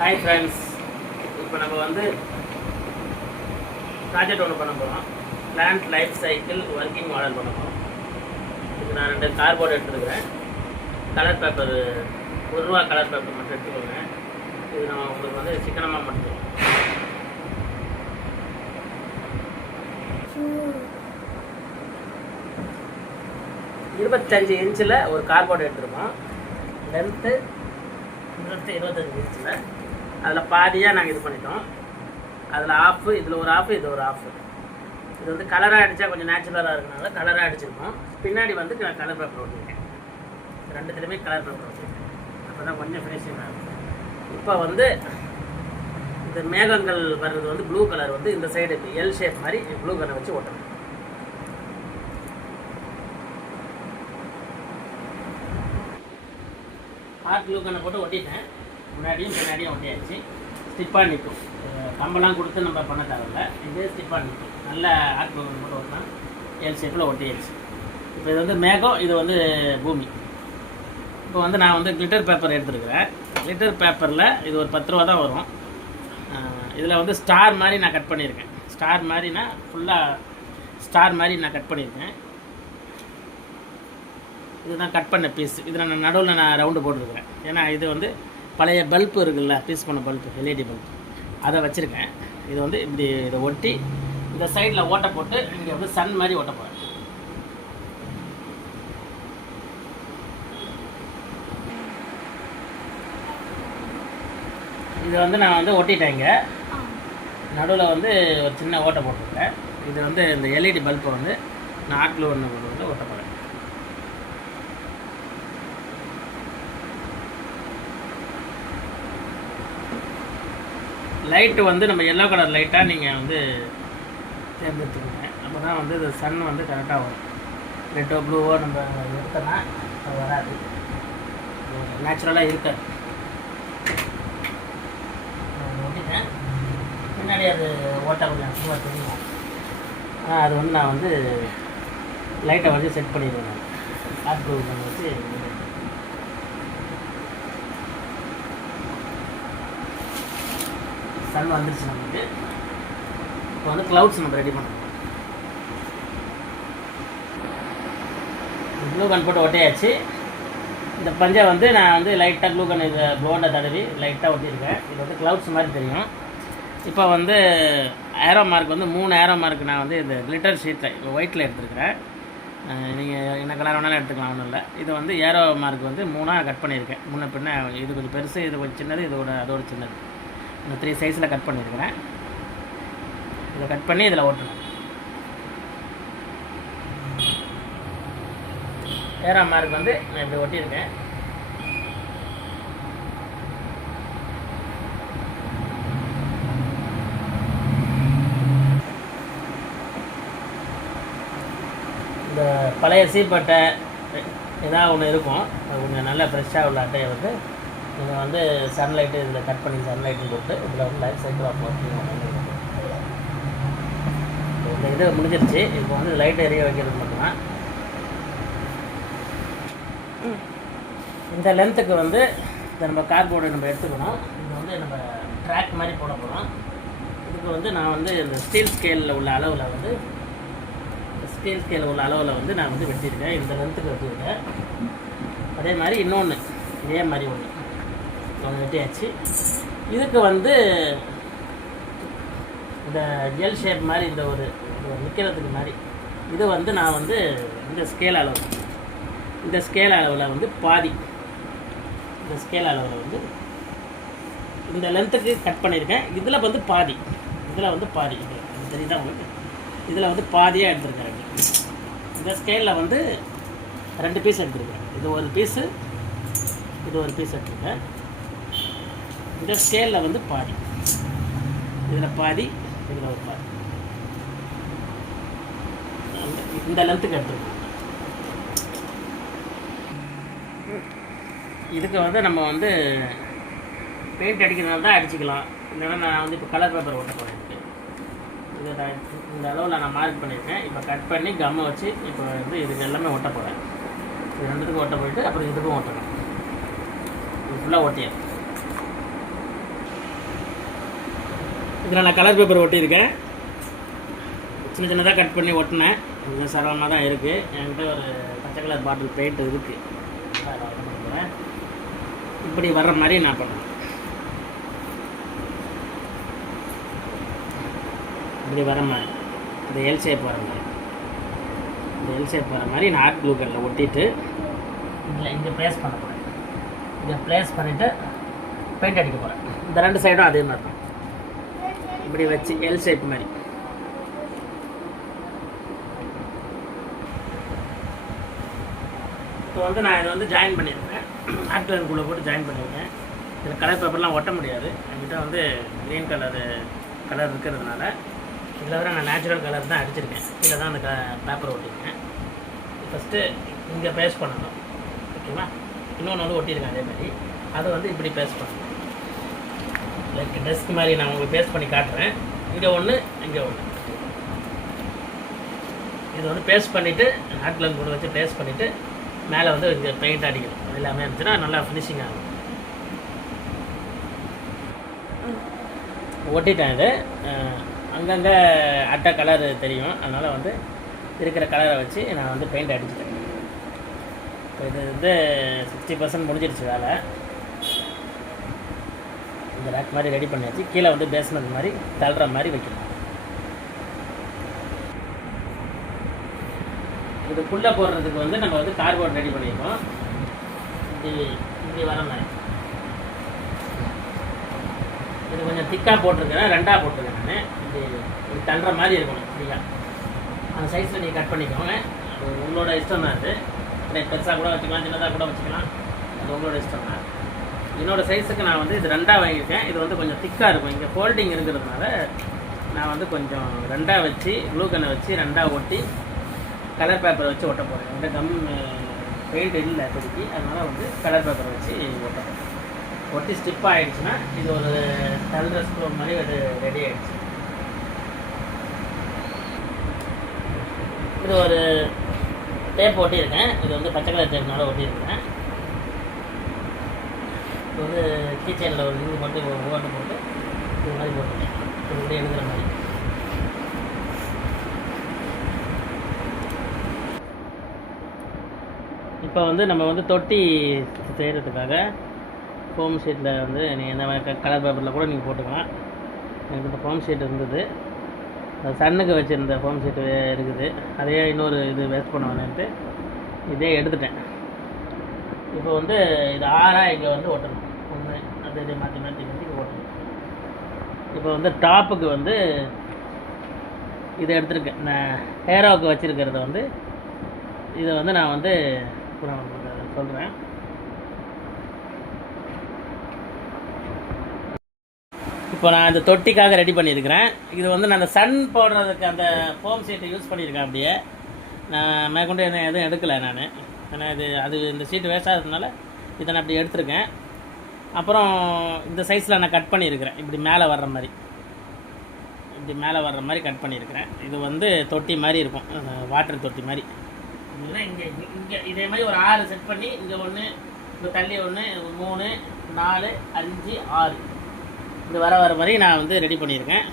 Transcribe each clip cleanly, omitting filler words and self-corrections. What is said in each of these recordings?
Hi friends, இப்போ நம்ம வந்து ப்ராஜெக்ட் ஒன்று பண்ண போகிறோம். Plant life cycle working model பண்ண போகிறோம். இதுக்கு நான் 2 கார்ட்போர்டு எடுத்துருக்கிறேன். கலர் பேப்பர் ₹1 கலர் பேப்பர் மட்டும் எடுத்துக்கோங்க. இது நான் உங்களுக்கு வந்து சிக்கனமாக மட்டும் 25 இன்ச்சில் ஒரு கார்ட்போர்டு எடுத்துருக்கோம். லென்த்து 25 இன்ச்சில் அதில் பாதியாக நாங்கள் இது பண்ணிட்டோம். அதில் ஆஃபு, இதில் ஒரு ஆஃபு, இது ஒரு ஆஃபு. இது வந்து கலராக அடித்தா கொஞ்சம் நேச்சுரலாக இருக்கனால கலராக அடிச்சிருக்கோம். பின்னாடி வந்து நான் கலர் பேப்பர் ஓட்டிருக்கேன். 2த்துலேயுமே கலர் பேப்பர் ஓட்டிருக்கேன். அப்போ தான் கொஞ்சம் ஃபினிஷிங் ஆகும். இப்போ வந்து இந்த மேகங்கள் வர்றது வந்து ப்ளூ கலர் வந்து இந்த சைடு எல் ஷேப் மாதிரி ப்ளூ கலர் வச்சு ஓட்டணும். ஹாட் ப்ளூ கலர் போட்டு ஒட்டிட்டேன். முன்னாடியும் பின்னாடியும் ஒட்டியாச்சு. ஸ்டிப்பாக நிற்கும். கம்பெல்லாம் கொடுத்து நம்ம பண்ண தேவையில்ல. இது ஸ்டிப்பாக நிற்கும். நல்ல ஹாட் ப்ளூ கலர் போட்டு ஓட்டினா எல் ஷேப்பில் ஒட்டியாச்சு. இப்போ இது வந்து மேகம், இது வந்து பூமி. இப்போ வந்து நான் வந்து கிளிட்டர் பேப்பர் எடுத்துருக்கிறேன். கிளிட்டர் பேப்பரில் இது ஒரு ₹10 தான் வரும். இதில் வந்து ஸ்டார் மாதிரி நான் கட் பண்ணியிருக்கேன். ஸ்டார் மாதிரினா ஃபுல்லாக ஸ்டார் மாதிரி நான் கட் பண்ணியிருக்கேன். இதுதான் கட் பண்ண பீஸ். இதில் நான் நடுவில் நான் ரவுண்டு போட்டுருக்கிறேன். ஏன்னா இது வந்து பழைய பல்பு இருக்குல்ல, பீஸ் பண்ண பல்பு, எல்இடி பல்பு, அதை வச்சுருக்கேன். இது வந்து இப்படி இதை ஒட்டி இந்த சைடில் ஓட்டை போட்டு இங்கே வந்து சன் மாதிரி ஓட்ட போகிறேன். இது வந்து நான் வந்து ஒட்டிட்டேங்க. நடுவில் வந்து ஒரு சின்ன ஓட்டை போட்டிருக்கேன். இது வந்து இந்த எல்இடி பல்பை வந்து நான் ஹாட் ப்ளூ ஒன்று வந்து ஓட்ட போகிறேன். லைட்டு வந்து நம்ம எல்லோ கலர் லைட்டாக நீங்கள் வந்து தேர்ந்தெடுத்துக்கோங்க. அப்போ தான் வந்து இது சன் வந்து கரெக்டாக வரும். ரெட்டோ ப்ளூவோ நம்ம எடுத்தோன்னா அது வராது, நேச்சுரலாக இருக்காது. ஓட்டிட்டேன். பின்னாடி அது ஓட்டை கொஞ்சம் அதிகமாக தெரியும். அது வந்து நான் வந்து லைட்டை வந்து செட் பண்ணிடுவேன். ஹாட் ப்ளூ வச்சு சன் வந்துருச்சு நமக்கு. இப்போ வந்து க்ளவுட்ஸ் நம்ம ரெடி பண்ணுறோம். க்ளூ கன் போட்டு ஒட்டையாச்சு. இந்த பஞ்சை வந்து நான் வந்து லைட்டாக க்ளூ கன் இதை போர்டை தடவி லைட்டாக ஒட்டியிருக்கேன். இது வந்து க்ளவுட்ஸ் மாதிரி தெரியும். இப்போ வந்து ஏரோ மார்க் வந்து 3 ஏரோ மார்க் நான் வந்து இந்த கிளிட்டர் ஷீட்டில் இப்போ ஒயிட்டில் எடுத்துருக்கிறேன். நீங்கள் என்ன கலர் வேணாலும் எடுத்துக்கலாம், ஒன்றும் இல்லை. இது வந்து ஏரோ மார்க் வந்து 3ஆக கட் பண்ணியிருக்கேன். முன்ன பின்ன இது கொஞ்சம் பெருசு, இது கொஞ்சம் சின்னது, அதோட சின்னது. இந்த 3 சைஸில் கட் பண்ணியிருக்கிறேன். இதை கட் பண்ணி இதில் ஓட்டணும். ஏரோ மார்க் வந்து நான் இப்படி ஒட்டியிருக்கேன். இந்த பழைய சீப்பட்டை ஏதாவது ஒன்று இருக்கும், அது கொஞ்சம் நல்லா ஃப்ரெஷ்ஷாக உள்ள அட்டையை வந்து நீங்கள் வந்து சன்லைட்டு இதில் கட் பண்ணி சன்லைட்டு போட்டு இதில் வந்து லைஃப் சைக்கிள் ஆஃப் இந்த இது முடிஞ்சிருச்சு. இப்போ வந்து லைட் எரிய வைக்கிறது மட்டும்தான். இந்த லென்த்துக்கு வந்து இந்த நம்ம கார்ட்போர்டை நம்ம எடுத்துக்கணும். இது வந்து நம்ம ட்ராக் மாதிரி போட போகிறோம். இதுக்கு வந்து நான் வந்து இந்த ஸ்டீல் ஸ்கேலில் உள்ள அளவில் வந்து நான் வந்து வெட்டியிருக்கேன். இந்த லென்த்துக்கு வெட்டியிருக்கேன். அதே மாதிரி இன்னொன்று இதே மாதிரி ஒன்று வெட்டியாச்சு. இதுக்கு வந்து இந்த எல் ஷேப் மாதிரி இந்த ஒரு நிற்கிறதுக்கு மாதிரி இது வந்து நான் வந்து இந்த ஸ்கேல் அளவில் வந்து பாதி, இந்த ஸ்கேல் அளவில் வந்து இந்த லென்த்துக்கு கட் பண்ணியிருக்கேன். இதில் வந்து பாதி தெரியுதா உங்களுக்கு? இதில் வந்து பாதியாக எடுத்துருக்கேன். இந்த ஸ்கேலில் வந்து 2 பீஸ் எடுத்துருக்கேன். இது ஒரு பீஸு, இது ஒரு பீஸ் எடுத்துருக்கேன். இந்த ஸ்கேலில் வந்து பாதி, இதில் பாதி, இதில் ஒரு பாதி, இந்த லென்த்துக்கு எடுத்துருக்கோம். இதுக்கு வந்து நம்ம வந்து பெயிண்ட் அடிக்கிறதுனால தான் அடிச்சுக்கலாம். இல்லைன்னா நான் வந்து இப்போ கலர் பேப்பர் ஓட்ட போகிறேன். இதை இந்த அளவில் நான் மார்க் பண்ணியிருக்கேன். இப்போ கட் பண்ணி கம்மை வச்சு இப்போ வந்து இதுக்கு எல்லாமே ஒட்ட போகிறேன். இது 2த்துக்கும் ஒட்ட போயிட்டு அப்புறம் இதுக்கும் ஓட்டணும். இது ஃபுல்லாக ஓட்டியாது. இதில் நான் கலர் பேப்பர் ஒட்டியிருக்கேன். சின்ன சின்னதாக கட் பண்ணி ஒட்டினேன். கொஞ்சம் சிரமமாக தான் இருக்குது. என்கிட்ட ஒரு பச்சை கலர் பாட்டில் பெயிண்ட் இருக்குது. இப்படி வர்ற மாதிரி நான் பண்ணுவேன். இப்படி வர மாதிரி இந்த எல் ஷேப் வர மாதிரி நான் ஹாட் க்ளூ கன்னில் ஒட்டிட்டு இதில் இங்கே ப்ளேஸ் பண்ண போகிறேன். இங்கே ப்ளேஸ் பண்ணிவிட்டு பெயிண்ட் அடிக்க போகிறேன். இந்த 2 சைடும் அதே மாதிரி தான் இப்படி வச்சு எல் ஷேப் மாதிரி. இப்போ வந்து நான் இதை வந்து ஜாயின் பண்ணியிருக்கேன். ஹாட் க்ளூ கன்குள்ளே போட்டு ஜாயின் பண்ணியிருக்கேன். இதில் கலர் பேப்பர்லாம் ஒட்ட முடியாது. என்கிட்ட வந்து க்ரீன் கலர் இருக்கிறதுனால இதில் வர நான் நேச்சுரல் கலர் தான் அடிச்சிருக்கேன். இதில் தான் அந்த பேப்பர் ஒட்டியிருக்கேன். ஃபஸ்ட்டு இங்கே பேஸ்ட் பண்ணணும். ஓகேவா? இன்னொன்று வந்து ஒட்டியிருக்கேன் அதே மாதிரி. அதை வந்து இப்படி பேஸ்ட் பண்ணணும். லைக் டெஸ்க் மாதிரி நான் உங்களுக்கு பேஸ்ட் பண்ணி காட்டுறேன். இங்கே ஒன்று, இங்கே ஒன்று. இது வந்து பேஸ்ட் பண்ணிவிட்டு ஹாட் க்ளூ கூட வச்சு பேஸ்ட் பண்ணிவிட்டு மேலே வந்து இங்கே பெயிண்ட் அடிக்கணும். எல்லாமே இருந்துச்சுன்னா நல்லா ஃபினிஷிங் ஆகும். ஒட்டிட்டேன். இது அங்கங்கே அட்டை கலர் தெரியும். அதனால் வந்து இருக்கிற கலரை வச்சு நான் வந்து பெயிண்ட் அடிச்சிட்டேன். இப்போ இது வந்து 60% முடிஞ்சிடுச்சு வேலை. இந்த ரேக் மாதிரி ரெடி பண்ணியாச்சு. கீழே வந்து பேஸ்மெண்ட் மாதிரி தள்ளுற மாதிரி வைக்கணும். இதுக்குள்ளே போடுறதுக்கு வந்து நம்ம வந்து கார்போர்ட் ரெடி பண்ணியிருக்கோம். இப்படி வர மாதிரி இது கொஞ்சம் திக்காக போட்டிருக்கேன். 2ஆக போட்டிருக்கேன். நான் இது தள்ளுற மாதிரி இருக்கணும். ஃப்ரீயாக அந்த சைஸில் நீங்கள் கட் பண்ணிக்கோங்க. அது உங்களோட இஷ்டம் தான். அது பெருசாக கூட வச்சுக்கலாம், சின்னதாக கூட வச்சுக்கலாம். அது உங்களோட இஷ்டம் தான். என்னோடய சைஸுக்கு நான் வந்து இது 2ஆக வாங்கியிருக்கேன். இது வந்து கொஞ்சம் திக்காக இருக்கும். இங்கே ஃபோல்டிங் இருக்கிறதுனால நான் வந்து கொஞ்சம் 2ஆக வச்சு க்ளூ கன்னை வச்சு 2ஆக ஒட்டி கலர் பேப்பரை வச்சு ஒட்ட போகிறேன். என்கிட்ட கம் பெயிண்ட் இல்லை இப்போதைக்கு. அதனால் வந்து கலர் பேப்பரை வச்சு ஒட்ட போகிறேன். ஒட்டி ஸ்டிப் ஆகிடுச்சுன்னா இது ஒரு தள்ளுற ஸ்க்ரூ மாதிரி ரெடி ஆகிடுச்சு. இது ஒரு டேப் ஒட்டியிருக்கேன். இது வந்து பச்சை கலர் டேப்னால ஒட்டியிருக்கேன். இது வந்து கீச்சனில் ஒரு இது மட்டும் ஓட்டு போட்டு இது மாதிரி போட்டுருக்கேன். இது வந்து எழுதுகிற மாதிரி. இப்போ வந்து நம்ம வந்து தொட்டி செய்கிறதுக்காக ஃபோம் ஷீட்டில் வந்து நீங்கள் இந்த மாதிரி கலர் பேப்பரில் கூட நீங்கள் போட்டுக்கலாம். எனக்கு இந்த ஃபோம் ஷீட் இருந்தது. அது சன்னுக்கு வச்சுருந்த ஃபோம் ஷீட்டு இருக்குது. அதையே இன்னொரு இது வேஸ்ட் பண்ண வேணுன்ட்டு இதே எடுத்துட்டேன். இப்போ வந்து இது 6ஆக இங்கே வந்து ஒட்டணும். ஒன்று அது இதே மாற்றி மாற்றி ஓட்டணும். இப்போ வந்து டாப்புக்கு வந்து இதை எடுத்துருக்கேன். நான் ஹேரோவுக்கு வச்சுருக்கிறத வந்து இதை வந்து நான் வந்து சொல்கிறேன். இப்போ நான் இந்த தொட்டிக்காக ரெடி பண்ணியிருக்கிறேன். இது வந்து நான் அந்த சன் போடுறதுக்கு அந்த ஃபோம் ஷீட்டை யூஸ் பண்ணியிருக்கேன். அப்படியே நான் மேற்கொண்டு எதுவும் எடுக்கலை நான். ஏன்னா அது இந்த ஷீட்டு வேஸ்ட் ஆகிறதுனால இதை நான் அப்படி எடுத்துருக்கேன். அப்புறம் இந்த சைஸில் நான் கட் பண்ணியிருக்கிறேன். இப்படி மேலே வர்ற மாதிரி கட் பண்ணியிருக்கிறேன். இது வந்து தொட்டி மாதிரி இருக்கும், வாட்டர் தொட்டி மாதிரி. இங்கே இதே மாதிரி ஒரு 6 செட் பண்ணி இங்கே ஒன்று, இப்போ தள்ளி 1, 3, 4, 5, 6 இது வர மாதிரி நான் வந்து ரெடி பண்ணியிருக்கேன்.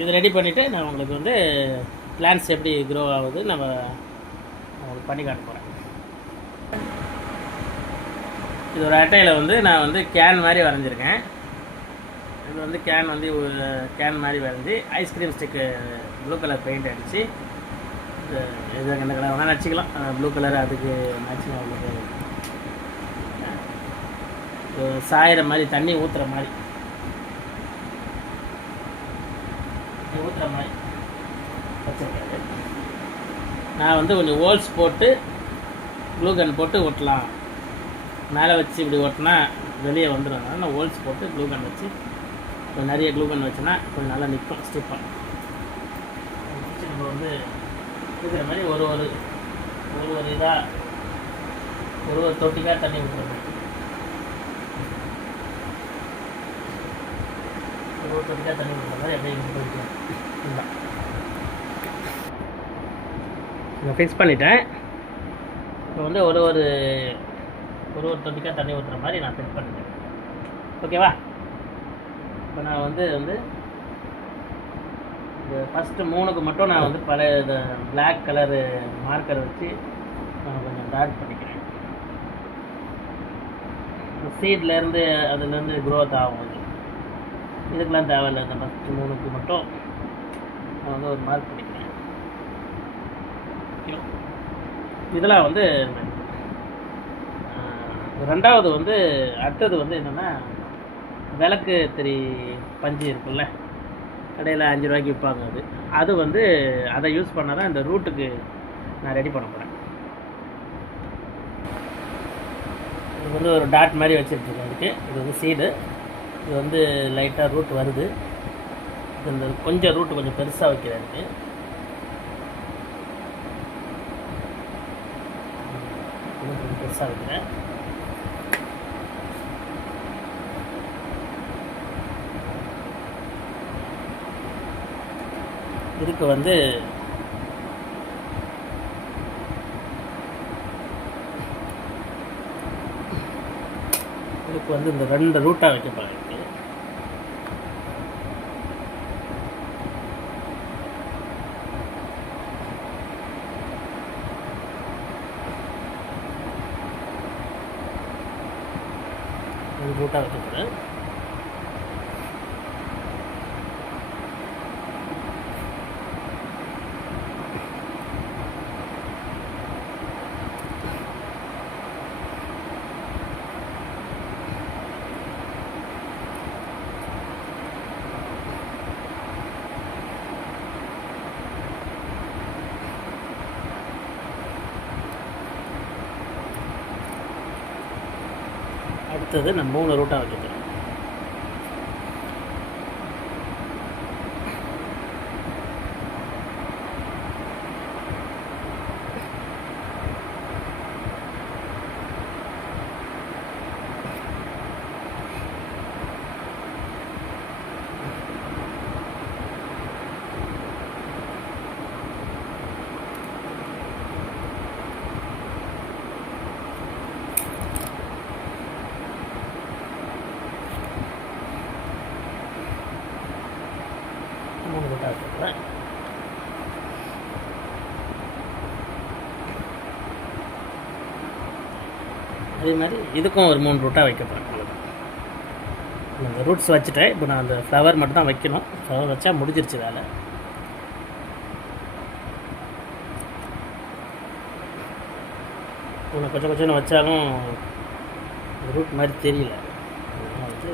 இது ரெடி பண்ணிவிட்டு நான் உங்களுக்கு வந்து பிளான்ஸ் எப்படி க்ரோ ஆகுது நம்ம உங்களுக்கு பண்ணி காட்ட போகிறேன். இது ஒரு அட்டையில் வந்து நான் வந்து கேன் மாதிரி வரைஞ்சிருக்கேன். இது வந்து கேன் மாதிரி வரைஞ்சி ice cream stick blue colour paint அடித்து இது என்ன கலர் வேணால் வச்சுக்கலாம். ப்ளூ கலர் அதுக்கு மேட்சிங் அவங்களுக்கு சாயிற மாதிரி தண்ணி ஊற்றுற மாதிரி வச்சுருக்காரு. நான் வந்து கொஞ்சம் ஹோல்ஸ் போட்டு க்ளூ கன் போட்டு ஒட்டலாம். மேலே வச்சு இப்படி ஒட்டினா வெளியே வந்துடும். அதனால் நான் ஹோல்ஸ் போட்டு க்ளூ கன் வச்சு கொஞ்சம் நிறைய க்ளூ கன் வச்சுன்னா கொஞ்சம் நல்லா நிற்கும் ஸ்டிப்பாக. நம்ம வந்து இருக்கிற மாதிரி ஒரு இதாக ஒரு தொட்டிக்காக தண்ணி ஊற்றுறோம். ஒரு தொட்டிக்காக தண்ணி ஊற்றுற மாதிரி அப்படியே போய்க்கலாம். நான் ஃபிக்ஸ் பண்ணிட்டேன். இப்போ வந்து ஒரு தொட்டிக்காக தண்ணி ஊற்றுற மாதிரி நான் ஃபிக்ஸ் பண்ணிட்டேன். ஓகேவா? இப்போ நான் வந்து இந்த ஃபஸ்ட்டு 3க்கு மட்டும் நான் வந்து பழைய இந்த பிளாக் கலரு மார்க்கரை வச்சு நான் கொஞ்சம் டார்க் பண்ணிக்கிறேன். சீட்லேருந்து அதுலேருந்து க்ரோத் ஆகும். இதுக்கெலாம் தேவையில்லை. இந்த ஃபஸ்ட்டு 3க்கு மட்டும் நான் வந்து ஒரு மார்க் பண்ணிக்கிறேன். இதெல்லாம் வந்து ரெண்டாவது வந்து அடுத்தது வந்து என்னென்னா விளக்கு திரி பஞ்சு இருக்குல்ல, கடையில் 5 ரூபாய்க்கு விற்பாங்க. அது வந்து அதை யூஸ் பண்ணால் தான் இந்த ரூட்டுக்கு நான் ரெடி பண்ண போகிறேன். இது வந்து ஒரு டாட் மாதிரி வச்சுருக்கேன். இது வந்து சீடு. இது வந்து லைட்டாக ரூட் வருது. இந்த கொஞ்சம் ரூட்டு கொஞ்சம் பெருசாக வைக்கிறதுக்கு கொஞ்சம் பெருசாக வைக்கிறேன். இதுக்கு வந்து இந்த 2 ரூட்டாக வைக்க போகிறேன். ரூட்டாக வைக்க போகிறேன். அடுத்தது நான் 3 ரூட்டாக வைக்கிறேன். அதே மாதிரி இதுக்கும் ஒரு 3 ரூட்டாக வைக்க போகிறேன். இந்த ரூட்ஸ் வச்சுட்டேன். இப்போ நான் அந்த ஃப்ளவர் மட்டும் தான் வைக்கணும். ஃப்ளவர் வச்சா முடிஞ்சிருச்சு வேலை. கொஞ்சம் கொஞ்சம் வச்சாலும் ரூட் மாதிரி தெரியல. வந்து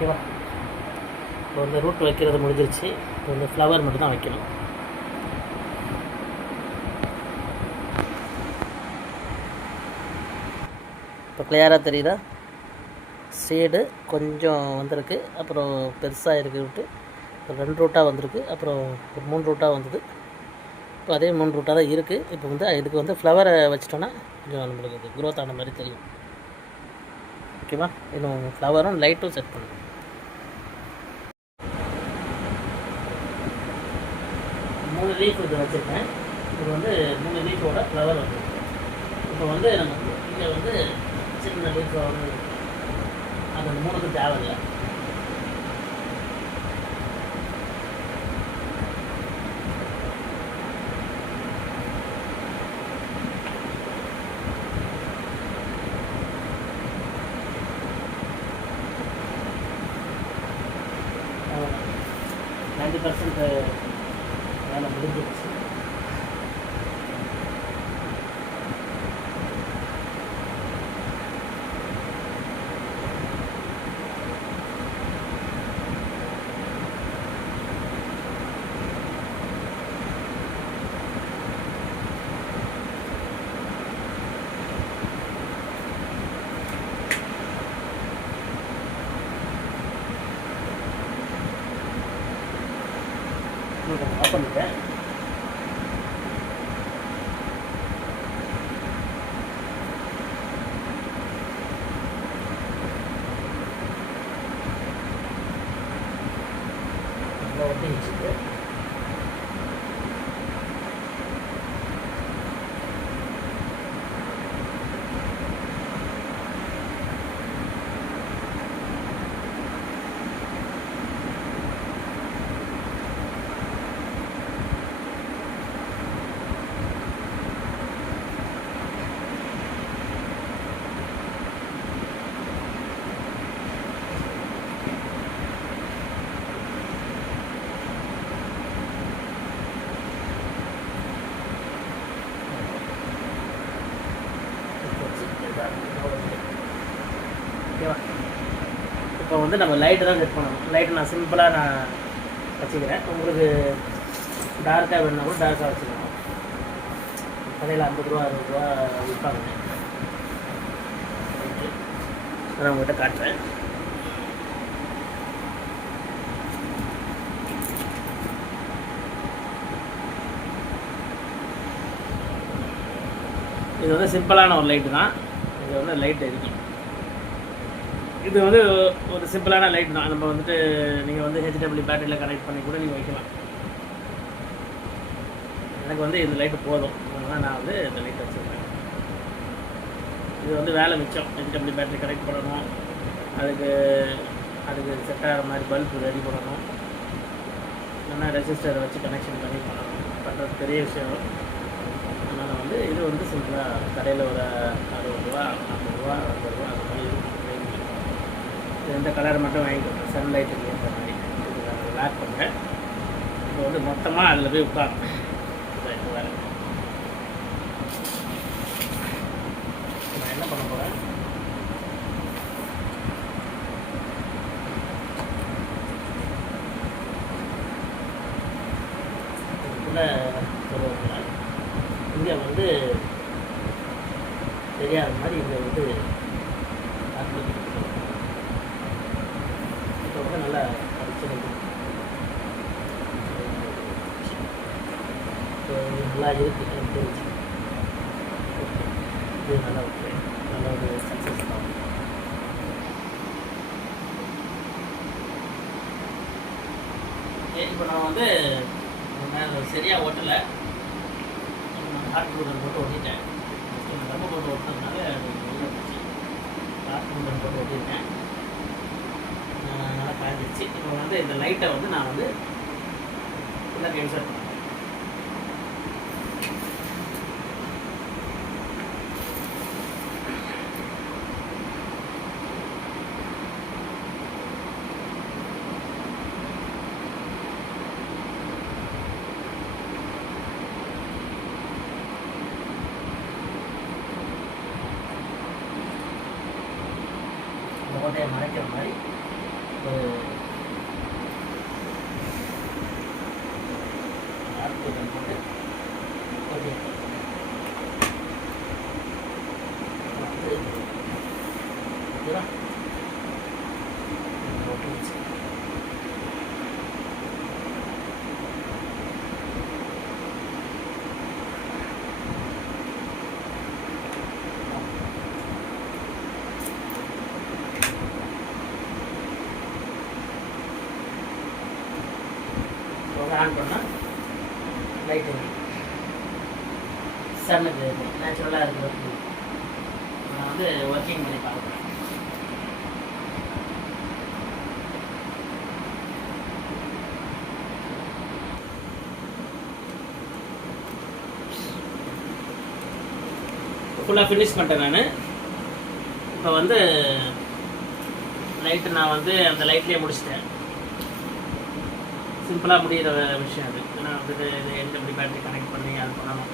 ஓகேவா? இப்போ இந்த ரூட் வைக்கிறது முடிஞ்சிருச்சு. இப்போ இந்த ஃப்ளவர் மட்டும் தான் வைக்கணும். இப்போ கிளியராக தெரியுதா? சீடு கொஞ்சம் வந்திருக்கு, அப்புறம் பெருசாக இருக்குன்ட்டு 2 ரூட்டாக வந்திருக்கு, அப்புறம் ஒரு 3 ரூட்டாக வந்தது. இப்போ அதே 3 ரூட்டாக தான் இருக்குது. இப்போ வந்து இதுக்கு வந்து ஃப்ளவரை வச்சிட்டோன்னா கொஞ்சம் நம்மளுக்கு இது க்ரோத் ஆன மாதிரி தெரியும். ஓகேவா? இன்னும் ஃப்ளவரும் லைட்டும் செட் பண்ணுங்கள். லீஃப் இது வச்சுருக்கேன். இது வந்து 3 லீஃபோட ஃப்ளவர் வந்து இப்போ வந்து நமக்கு இங்கே வந்து சின்ன லீஃபை வந்து அது 3க்கு தேவையில்லை. வேலை முடிஞ்சிடுச்சு. ஆஃப் பண்ணிட்டேன். ஒட்டிச்சு. ஓகேவா? இப்போ வந்து நம்ம லைட்டு தான் செட் பண்ணணும். லைட்டு நான் சிம்பிளாக நான் வச்சுக்கிறேன். உங்களுக்கு டார்க்காக வேணுன்னா கூட டார்க்காக வச்சுக்கலாம். கடையில் 50 ரூபா 60 ரூபா விற்பாங்க. நான் உங்கள்கிட்ட காட்டுறேன். இது வந்து சிம்பிளான ஒரு லைட்டு தான். இது வந்து லைட் இருக்குது. இது வந்து ஒரு சிம்பிளான லைட் தான். நம்ம வந்துட்டு நீங்கள் வந்து ஹெச்டபிள்யூ பேட்டரியில் கனெக்ட் பண்ணி கூட நீங்கள் வைக்கலாம். எனக்கு வந்து இந்த லைட்டு போதும். அதனால் நான் வந்து இந்த லைட் வச்சுருக்கேன். இது வந்து வேலை மிச்சம். ஹெச்டபிள்யூ பேட்டரி கனெக்ட் பண்ணணும், அதுக்கு செட் ஆகிற மாதிரி பல்ப் ரெடி பண்ணணும், இல்லைன்னா ரெசிஸ்டரை வச்சு கனெக்ஷன் பண்ணி பண்ணுறது பெரிய விஷயம். அதனால் வந்து இது வந்து சிம்பிளாக கடையில் ஒரு 60 ரூபா 40 ரூபா 50 ரூபா அந்த மாதிரி இந்த கலர் மட்டும் வாங்கிட்டு சன்லைட்டுக்கு ஏற்ற மாதிரி இது நான் லாக் பண்ணுறேன். இப்போ வந்து மொத்தமாக அதில் போய் உட்காரும். இது வேறு நான் என்ன பண்ண போகிறேன், இதுக்குள்ளே சொல்லுவாங்க இங்கே வந்து தெரியாத மாதிரி இங்கே வந்து இப்போ வந்து நல்லா படிச்சிருக்கு. நல்லா இருக்கு எனக்கு தெரிஞ்சு. இது நல்லா ஓகே, நல்ல ஒரு சக்ஸஸ் தான். இப்போ நான் வந்து சரியாக ஓட்டலை, ஹாட் ரூடர் போட்டு ஓட்டிட்டேன். ரப்ப போட்டு ஓட்டினதுனால ஹாட் ரூடர் போட்டு ஓட்டியிருக்கேன். நல்லா காய்ஞ்சிடுச்சு. இப்போ வந்து இந்த லைட்டை வந்து நான் வந்து இதில் இன்சர்ட் பண்ணுறேன். ஓட்டையை மறைக்கிற மாதிரி ஒரு ஆர்டிகல் போட்டு ஓட்டியிருக்கேன். ஆன் பண்ணால் லைட்டு சன்னுக்கு நேச்சுரலாக இருக்குது. நான் வந்து ஒர்க்கிங் பண்ணி பார்க்குறேன். ஃபுல்லாக ஃபினிஷ் பண்ணிட்டேன் நான். இப்போ வந்து லைட்டு நான் வந்து அந்த லைட்லேயே முடிச்சிட்டேன். சிம்பிளாக முடிகிற விஷயம் அது. ஏன்னா வந்துட்டு இது ஹெச்டபிள்யூ பேட்டரி கனெக்ட் பண்ணி அது பண்ணணும்.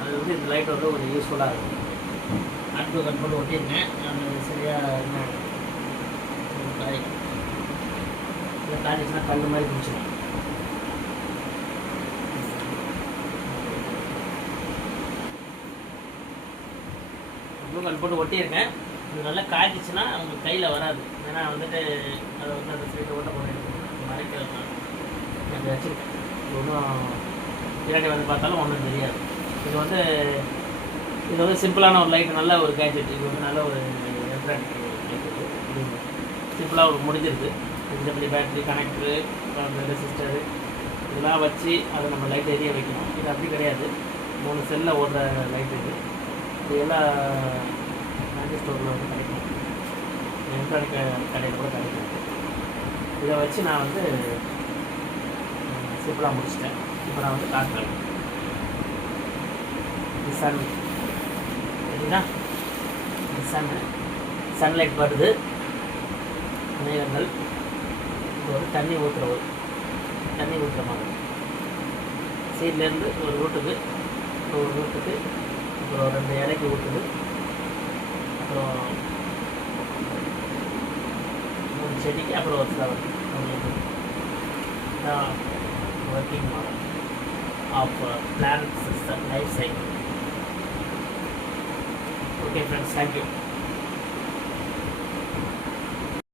அது வந்து இந்த லைட் வந்து ஒரு யூஸ்ஃபுல்லாக இருக்கும். ஆட்டோ கண்ட்ரோல் ஒட்டியிருக்கேன். அது சரியாக என்ன காய்ச்சின்னா கல் மாதிரி பிடிச்சிடும். கல் போட்டு ஒட்டியிருக்கேன். இது நல்லா காய்ச்சிச்சுன்னா உங்களுக்கு கையில் வராது. ஏன்னா வந்துட்டு அதை வந்து அந்த சைடு ஓட்ட போட்டு மறைக்கிறதுனால எனக்கு வச்சுருக்கேன். ஒன்றும் பின்னாடி வந்து பார்த்தாலும் ஒன்றும் தெரியாது. இது வந்து சிம்பிளான ஒரு லைட், நல்ல ஒரு கேஜெட். இது வந்து நல்ல ஒரு எலக்ட்ரானிக் லைட். இது சிம்பிளாக ஒரு முடிஞ்சிருக்கு. இந்த பேட்டரி கனெக்டரு, ரெசிஸ்டரு இதெல்லாம் வச்சு அதை நம்ம லைட் எரிய வைக்கணும். இது அப்படி கிடையாது, 3 செல்லில் ஓடுற லைட். இது எல்லாம் மேஜி ஸ்டோரில் வந்து கிடைக்கும், எலக்ட்ரானிக் கடையில் கூட கிடைக்கும். இதை வச்சு நான் வந்து சிம்பிளாக முடிச்சிட்டேன். இப்போ நான் வந்து காட்டுறேன். இது சன், சரிங்களா? இது சன்லைட் வருது, மேகங்கள். இது வந்து தண்ணி ஊற்றுற மாதிரி சீட்லேருந்து ஒரு ரூட்டுக்கு அப்புறம் 2 இலைக்கு ஊற்றுது, அப்புறம் 3 செடிக்கு, அப்புறம் ஒரு flower. Working model of plant system life cycle. Okay friends, thank you.